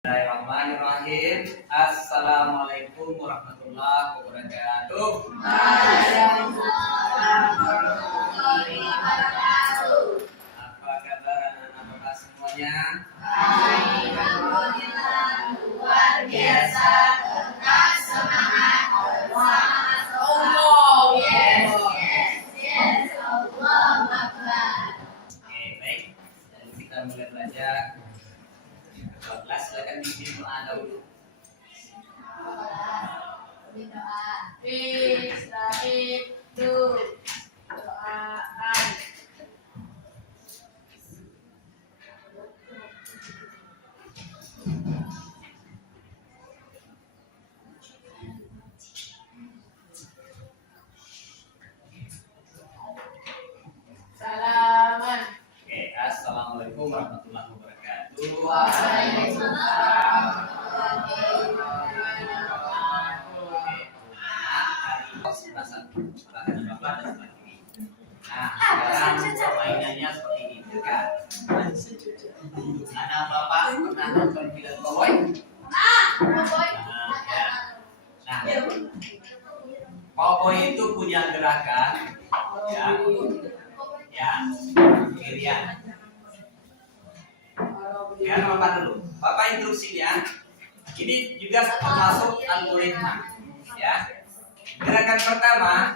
Bismillahirrahmanirrahim. Assalamualaikum warahmatullahi wabarakatuh. Waalaikumsalam warahmatullahi wabarakatuh. Apa kabar anak-anak Bapak semuanya? Alhamdulillah, luar biasa. Tetap semangat. Semangat Allah. Yes. Allah Akbar. Oke, baik. Dan kita mulai belajar. Kelas silakan bikin doa dahulu. Berdoa. Itu doaan. Salaman. Oke, assalamualaikum warahmatullahi wabarakatuh. Waalaikumsalam. Nah, sekarang permainannya seperti ini, kan? Anak Bapak pernah nonton film Cowboy? Nah, Cowboy itu punya gerakan, ya, kirian. Sekarang Bapak dulu, Bapak instruksinya. Ini juga termasuk algoritma, ya. Gerakan pertama,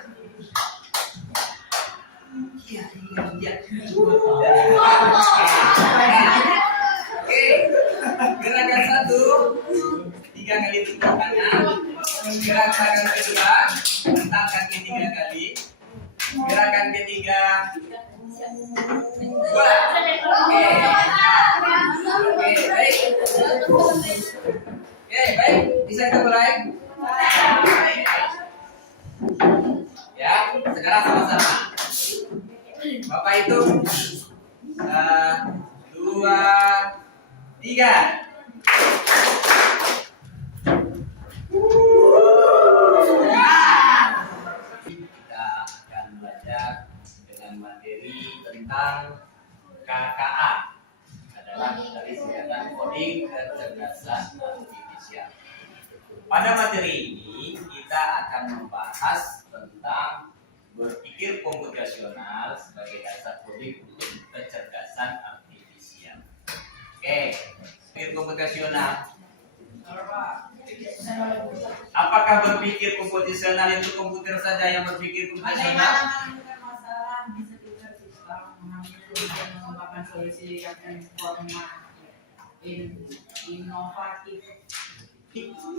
iya. Oke, gerakan satu, 3 kali tepuk tangan. Gerakan kedua, hentak kaki 3 kali. Gerakan ketiga, bola. Oke, baik. Bisa kita mulai? Ya, sekarang sama-sama. Bapak hitung 2, 3. Kita akan belajar dengan materi tentang KKA, adalah dari singkatan coding kecerdasan artifisial. Pada materi ini kita akan membahas tentang berpikir komputasional sebagai dasar coding untuk kecerdasan artifisial. Oke, berpikir komputasional. Apakah berpikir komputasional itu komputer saja yang berpikir komputasional? Masalah di sekitar kita mengambil dan mengembangkan solusi yang inovatif.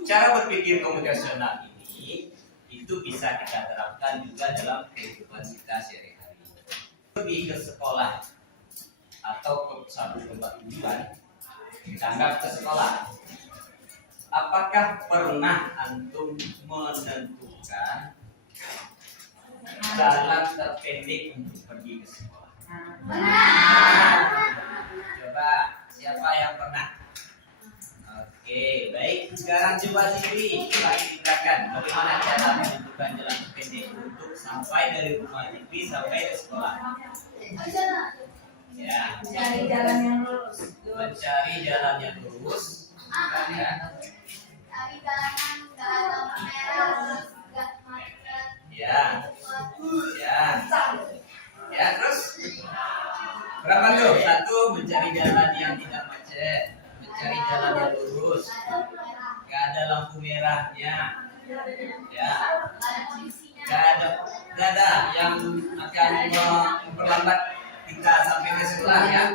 Cara berpikir komputasional ini itu bisa kita terapkan juga dalam kehidupan kita sehari-hari. Pergi ke sekolah atau ke satu tempat tujuan, kita anggap ke sekolah. Apakah pernah antum menentukan jalan terpendek untuk pergi ke sekolah? Coba siapa yang pernah? Oke, baik. Sekarang coba sendiri kita ceritakan bagaimana cara menentukan jalan terpendek untuk sampai dari rumah TV sampai ke sekolah. Ya, Cari jalan yang lurus. mencari jalan yang lurus. Ya. Cari jalanan nggak ada kamera, nggak macet. Ya, ya, terus berapa tuh? 1, mencari jalan yang tidak macet, mencari jalan yang lurus, nggak ada lampu merahnya, ya, nggak ada yang akan memperlambat kita sampai ke sekolah, ya.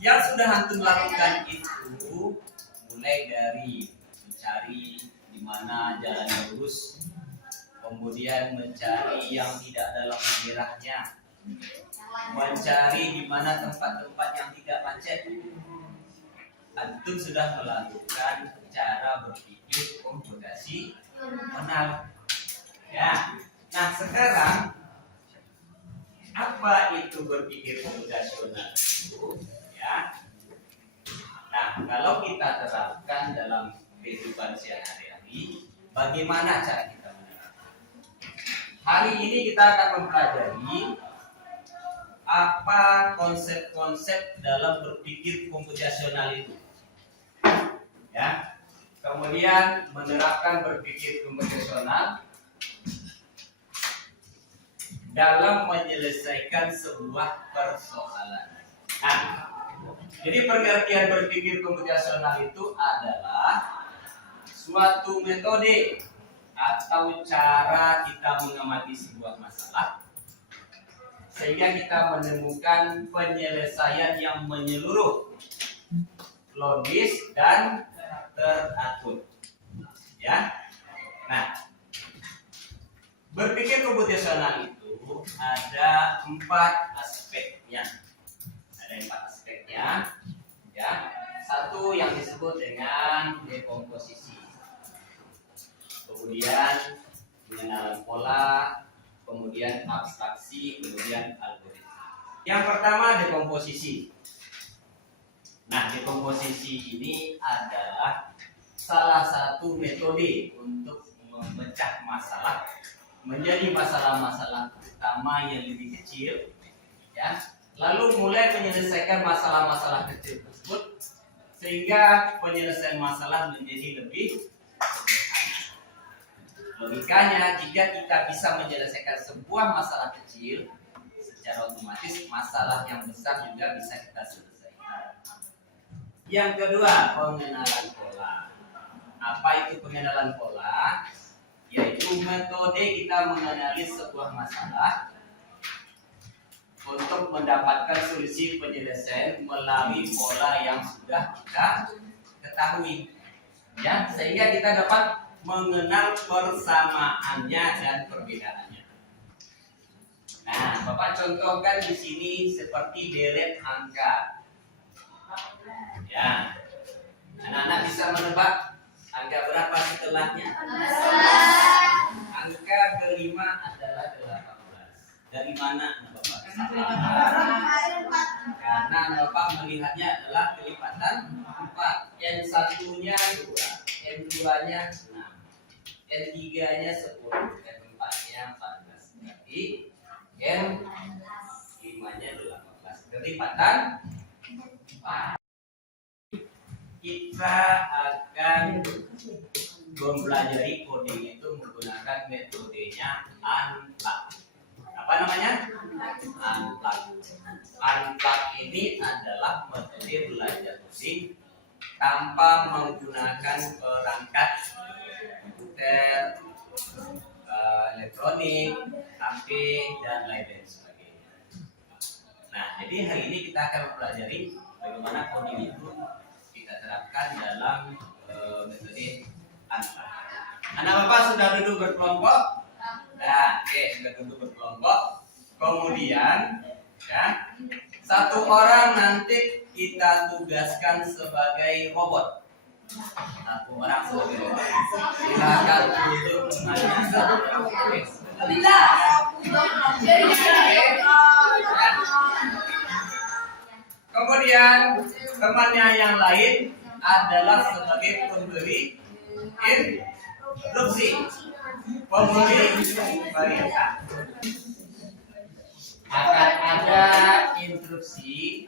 Yang sudah antum lakukan itu mulai dari mencari di mana jalan yang lurus, kemudian mencari yang tidak ada lampu merahnya, mencari di mana tempat-tempat yang tidak macet. Antum sudah melakukan cara berpikir komputasional. Ya. Nah, sekarang apa itu berpikir komputasional? Ya. Nah, kalau kita terapkan dalam kehidupan sehari-hari, bagaimana cara kita menerapkan? Hari ini kita akan mempelajari apa konsep-konsep dalam berpikir komputasional itu. Kemudian menerapkan berpikir komputasional dalam menyelesaikan sebuah persoalan. Nah, jadi pengertian berpikir komputasional itu adalah suatu metode atau cara kita mengamati sebuah masalah sehingga kita menemukan penyelesaian yang menyeluruh, logis dan teratur. Ya. Nah, berpikir komputasional itu ada 4 aspeknya. Ada 4 aspeknya. Ya. Satu yang disebut dengan dekomposisi. Kemudian pengenalan pola, kemudian abstraksi, kemudian algoritma. Yang pertama dekomposisi. Nah, dekomposisi ini adalah salah satu metode untuk memecah masalah menjadi masalah-masalah utama yang lebih kecil, ya. Lalu mulai menyelesaikan masalah-masalah kecil tersebut sehingga penyelesaian masalah menjadi lebih sederhana. Logikanya, jika kita bisa menyelesaikan sebuah masalah kecil, secara otomatis masalah yang besar juga bisa kita selesaikan. Yang kedua, pengenalan pola. Apa itu pengenalan pola? Yaitu metode kita mengenali sebuah masalah untuk mendapatkan solusi penyelesaian melalui pola yang sudah kita ketahui. Ya, sehingga kita dapat mengenal persamaannya dan perbedaannya. Nah, Bapak contohkan di sini seperti deret angka. Ya, anak-anak bisa menebak angka berapa setelahnya? Angka kelima adalah 18. Dari mana Bapak? Karena Bapak melihatnya adalah kelipatan 4. N satunya 2, N 2-nya 6, N 3-nya 10, N 4-nya 14. Berarti N 5-nya 18. Kelipatan 4. Kita akan mempelajari coding itu menggunakan metodenya Unplug. Apa namanya? Unplug. Unplug ini adalah metode belajar coding tanpa menggunakan perangkat komputer, elektronik, HP, dan lain-lain sebagainya. Nah, jadi hari ini kita akan mempelajari bagaimana coding itu kita terapkan dalam metode Unplug. Anak Bapak sudah duduk berkelompok? Nah, oke, sudah duduk berkelompok. Kemudian, ya, satu orang nanti kita tugaskan sebagai robot. Satu orang sebagai robot. Silakan duduk menghadap. Kemudian temannya yang lain adalah sebagai pemberi instruksi, pemberi perintah. Akan ada instruksi,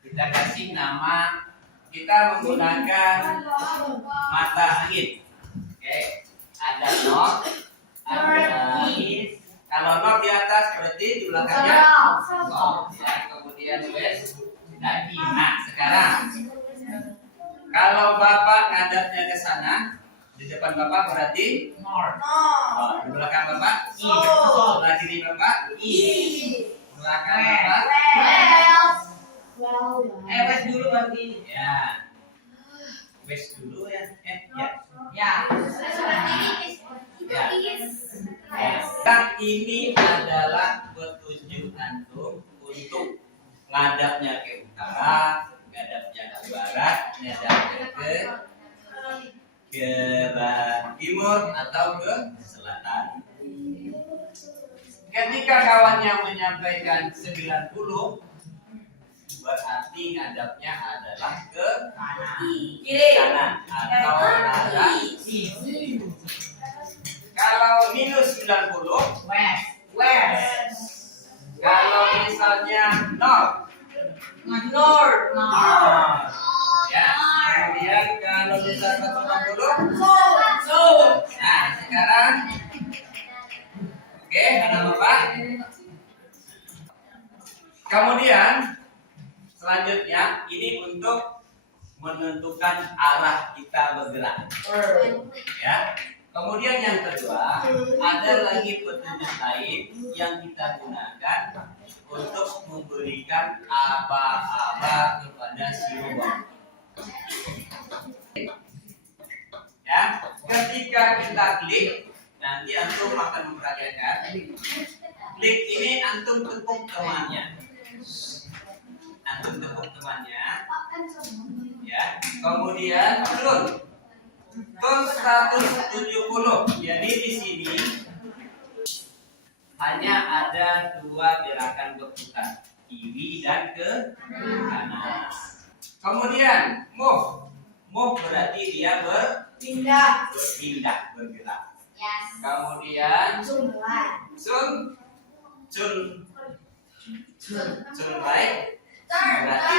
kita kasih nama, kita menggunakan mata angin. Oke, ada not, ada is. Kalau not di atas berarti di belakangnya not. Ya, kemudian west, dan in. Nah, sekarang kalau Bapak ngadapnya ke sana, di depan Bapak berarti north. Oh, di belakang Bapak east. Sebelah kiri Bapak east. Belakang Bapak West dulu berarti. ya. West dulu ya. Ya. Ya. Ya. Dan ini adalah petunjuk antum untuk ngadapnya ke utara, ngadapnya ke barat, ngadapnya ke timur atau ke selatan. Ketika kawannya menyampaikan 90, berarti ngadapnya adalah ke kanan atau arah kiri. Kalau minus 90, west. Kalau misalnya north. North. Ya. Kemudian kalau kalau besar 180? So. Nah, sekarang oke, anak Bapak. Kemudian selanjutnya ini untuk menentukan arah kita bergerak. Ya. Kemudian yang kedua, ada lagi petunjuk lain yang kita gunakan untuk memberikan aba-aba kepada si robot. Ya, ketika kita klik, nanti antum akan memperhatikan klik ini antum tepuk temannya. Antum tepuk temannya, ya. Kemudian turun 170. Jadi di sini hanya ada dua gerakan berputar, kiri dan ke kanan. Kemudian move berarti dia berpindah, bergerak. Kemudian sun right berarti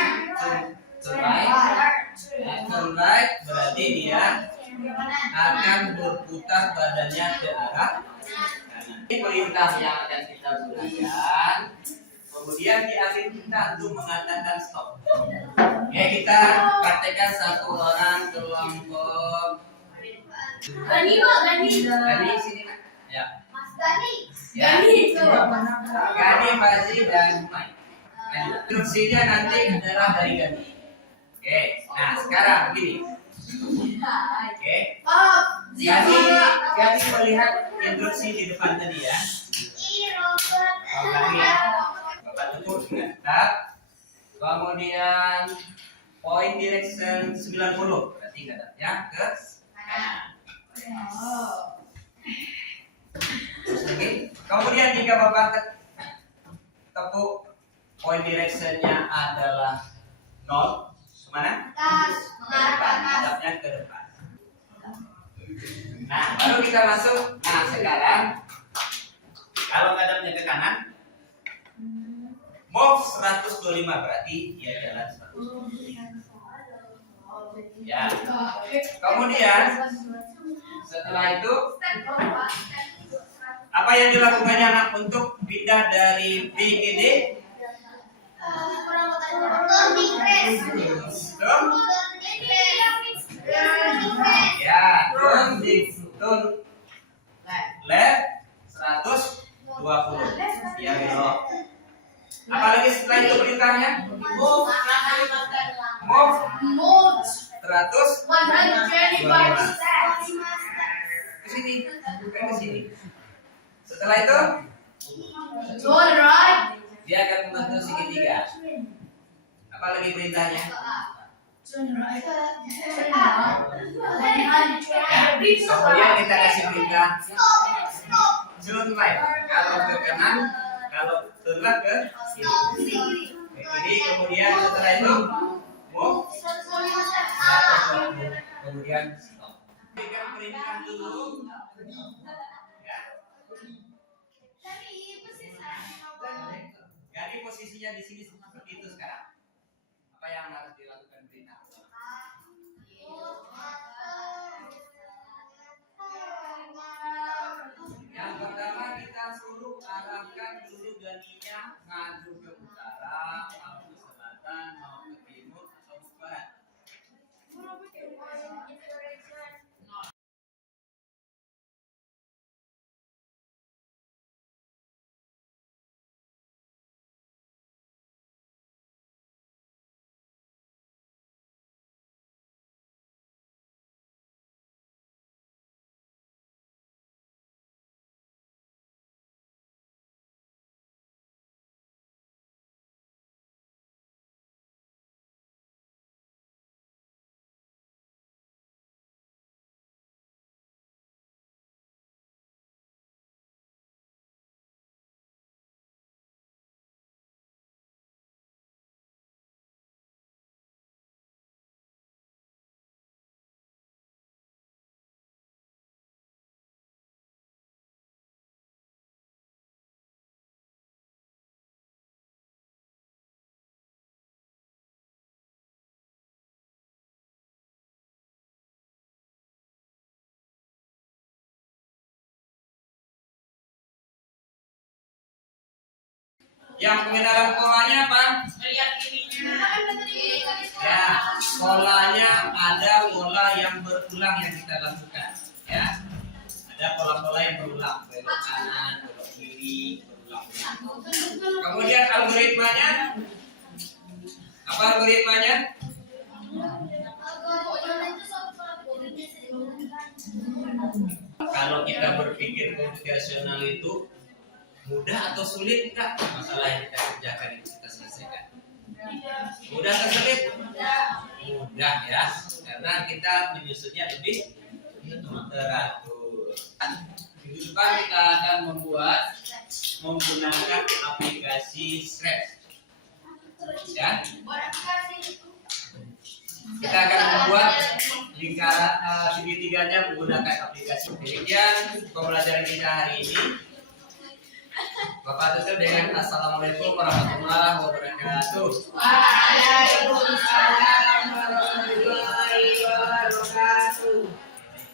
turn right berarti dia akan berputar badannya ke arah kanan. Ini perintah yang akan kita gunakan. Kemudian di akhir kita untuk mengatakan stop. Oke, kita praktekkan satu orang kelompok. Gani sini. Ya. Mas Gani. Ya. Gani, Fazi dan Mai. Instruksinya nanti adalah dari Gani. Oke, nah sekarang begini. Oke. Gani melihat instruksi di depan tadi ya. Oh, Gani. Bapak tepuk dengan tetap. Kemudian point direction 90 berarti ya ke kanan. Oke. Kemudian jika Bapak tepuk point directionnya adalah 0, kemana? Hadapnya ke depan. Nah, baru kita masuk. Nah, sekarang kalau hadapnya ke kanan, move 125 berarti dia jalan 125. Ya. Kemudian setelah itu apa yang dilakukannya anak untuk pindah dari B ke D? Ya, turn left 120. Ya, belok. Apalagi setelah itu perintahnya? Move 125. Ke sini, bukan ke sini. Setelah itu dia akan membentuk segitiga. Apalagi perintahnya? Kemudian kita kasih perintah turn right. Kalau ke kanan, kalau turn left ke kiri. Jadi kemudian setelah itu move 120. Kemudian stop. Berikan perintah dulu. Ya. Jadi posisinya di sini seperti itu sekarang. Apa yang harus dilakukan perintah? Yang pertama kita suruh arahkan dulu ganinya ngadu ke utara, mau ke selatan, mau ke timur atau ke barat. Yang pengenalan polanya apa? Melihat ininya. Ya, polanya ada pola yang berulang yang kita lakukan. Ya, ada pola-pola yang berulang, belok kanan, belok kiri, berulang. Kemudian algoritmanya, apa algoritmanya? Kalau kita berpikir komputasional itu mudah atau sulit enggak? Masalah yang kita kerjakan itu kita selesaikan. Mudah atau sulit? Mudah ya, karena kita menyusunnya lebih teratur. Minggu depan kita akan membuat menggunakan aplikasi Scratch. Ya, kita akan membuat lingkaran segitiga-nya menggunakan aplikasi. Demikian pembelajaran kita hari ini. Bapak tutup dengan assalamualaikum warahmatullahi wabarakatuh. Waalaikumsalam warahmatullahi wabarakatuh.